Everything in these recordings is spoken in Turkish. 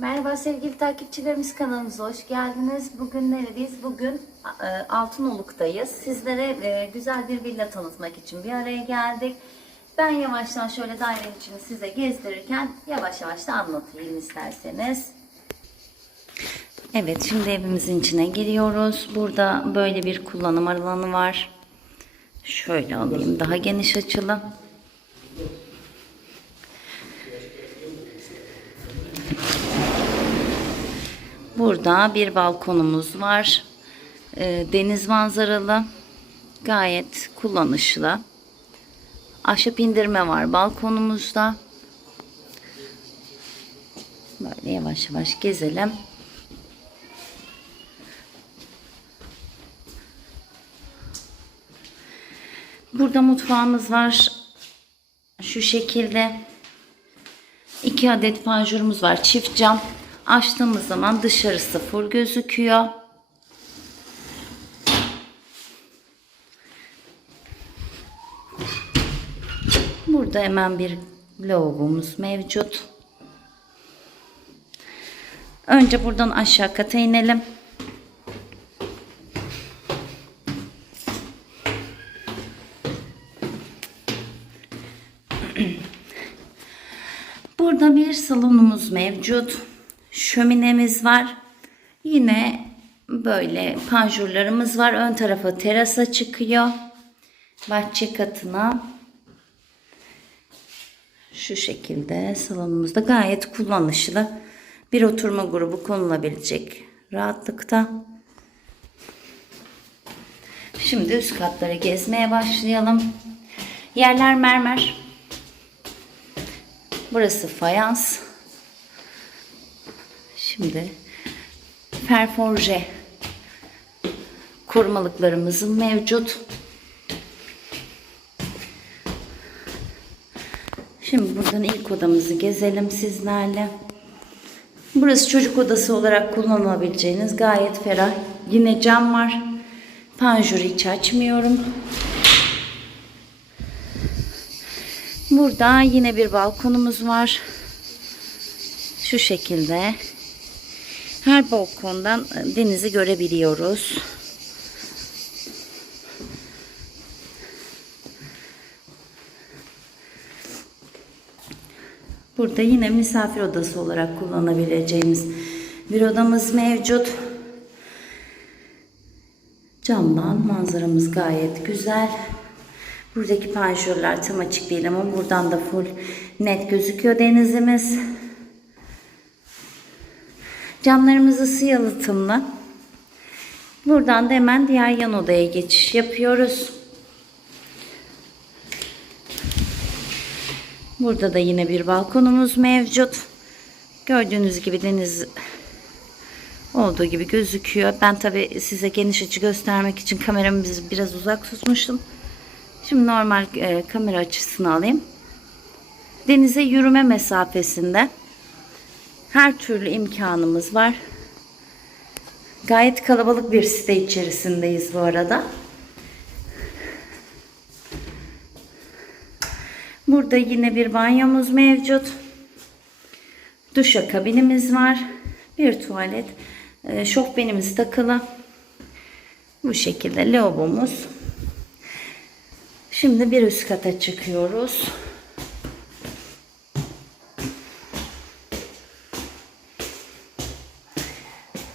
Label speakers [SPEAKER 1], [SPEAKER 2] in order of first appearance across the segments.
[SPEAKER 1] Merhaba sevgili takipçilerimiz kanalımıza hoş geldiniz. Bugün neredeyiz? Bugün e, Altınoluk'tayız. Sizlere e, güzel bir villa tanıtmak için bir araya geldik. Ben yavaştan şöyle dairenin içini size gezdirirken yavaş yavaş da anlatayım isterseniz. Evet şimdi evimizin içine giriyoruz. Burada böyle bir kullanım alanı var. Şöyle alayım daha geniş açılı. Burada bir balkonumuz var. Ee, deniz manzaralı. Gayet kullanışlı. Ahşap indirme var balkonumuzda. Böyle yavaş yavaş gezelim. Burada mutfağımız var. Şu şekilde. İki adet panjurumuz var. Çift cam. Açtığımız zaman dışarısı full gözüküyor. Burada hemen bir lavabomuz mevcut. Önce buradan aşağı kata inelim. Burada bir salonumuz mevcut. Şöminemiz var. Yine böyle panjurlarımız var. Ön tarafa terasa çıkıyor. Bahçe katına. Şu şekilde salonumuzda gayet kullanışlı. Bir oturma grubu konulabilecek rahatlıkta. Şimdi üst katları gezmeye başlayalım. Yerler mermer. Burası fayans. Şimdi perforje korumalıklarımızın mevcut. Şimdi buradan ilk odamızı gezelim sizlerle. Burası çocuk odası olarak kullanılabileceğiniz gayet ferah. Yine cam var. Panjuru hiç açmıyorum. Burada yine bir balkonumuz var. Şu şekilde. Her balkondan denizi görebiliyoruz. Burada yine misafir odası olarak kullanabileceğimiz bir odamız mevcut. Camdan manzaramız gayet güzel. Buradaki panjurlar tam açık değil ama buradan da full net gözüküyor denizimiz. Camlarımız ısı yalıtımlı. Buradan da hemen diğer yan odaya geçiş yapıyoruz. Burada da yine bir balkonumuz mevcut. Gördüğünüz gibi deniz olduğu gibi gözüküyor. Ben tabi size geniş açı göstermek için kameramı biraz uzak tutmuştum. Şimdi normal e, kamera açısını alayım. Denize yürüme mesafesinde her türlü imkanımız var. Gayet kalabalık bir site içerisindeyiz bu arada. Burada yine bir banyomuz mevcut. Duşa kabinimiz var. Bir tuvalet. E, şofbenimiz takılı. Bu şekilde lavabomuz. Şimdi bir üst kata çıkıyoruz.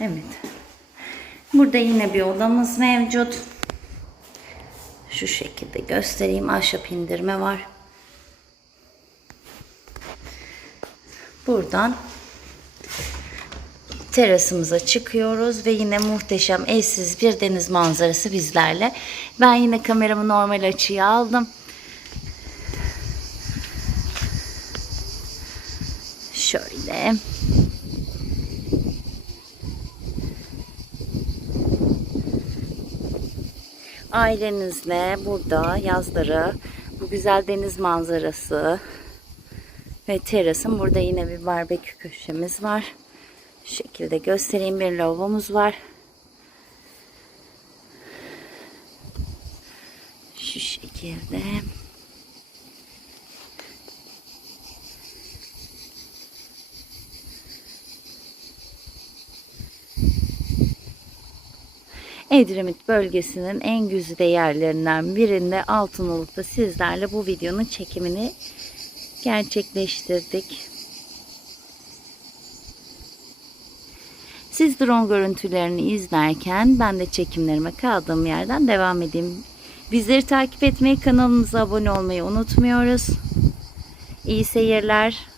[SPEAKER 1] Evet. Burada yine bir odamız mevcut. Şu şekilde göstereyim. Ahşap indirme var. Buradan terasımıza çıkıyoruz ve yine muhteşem eşsiz bir deniz manzarası bizlerle. Ben yine kameramı normal açıya aldım. Şöyle. Ailenizle burada yazları bu güzel deniz manzarası ve terasın burada yine bir barbekü köşemiz var. Şu şekilde göstereyim bir lavabomuz var. Şu şekilde. Edremit bölgesinin en güzide yerlerinden birinde Altınoluk'ta sizlerle bu videonun çekimini gerçekleştirdik. Siz drone görüntülerini izlerken ben de çekimlerime kaldığım yerden devam edeyim. Bizleri takip etmeyi, kanalımıza abone olmayı unutmuyoruz. İyi seyirler.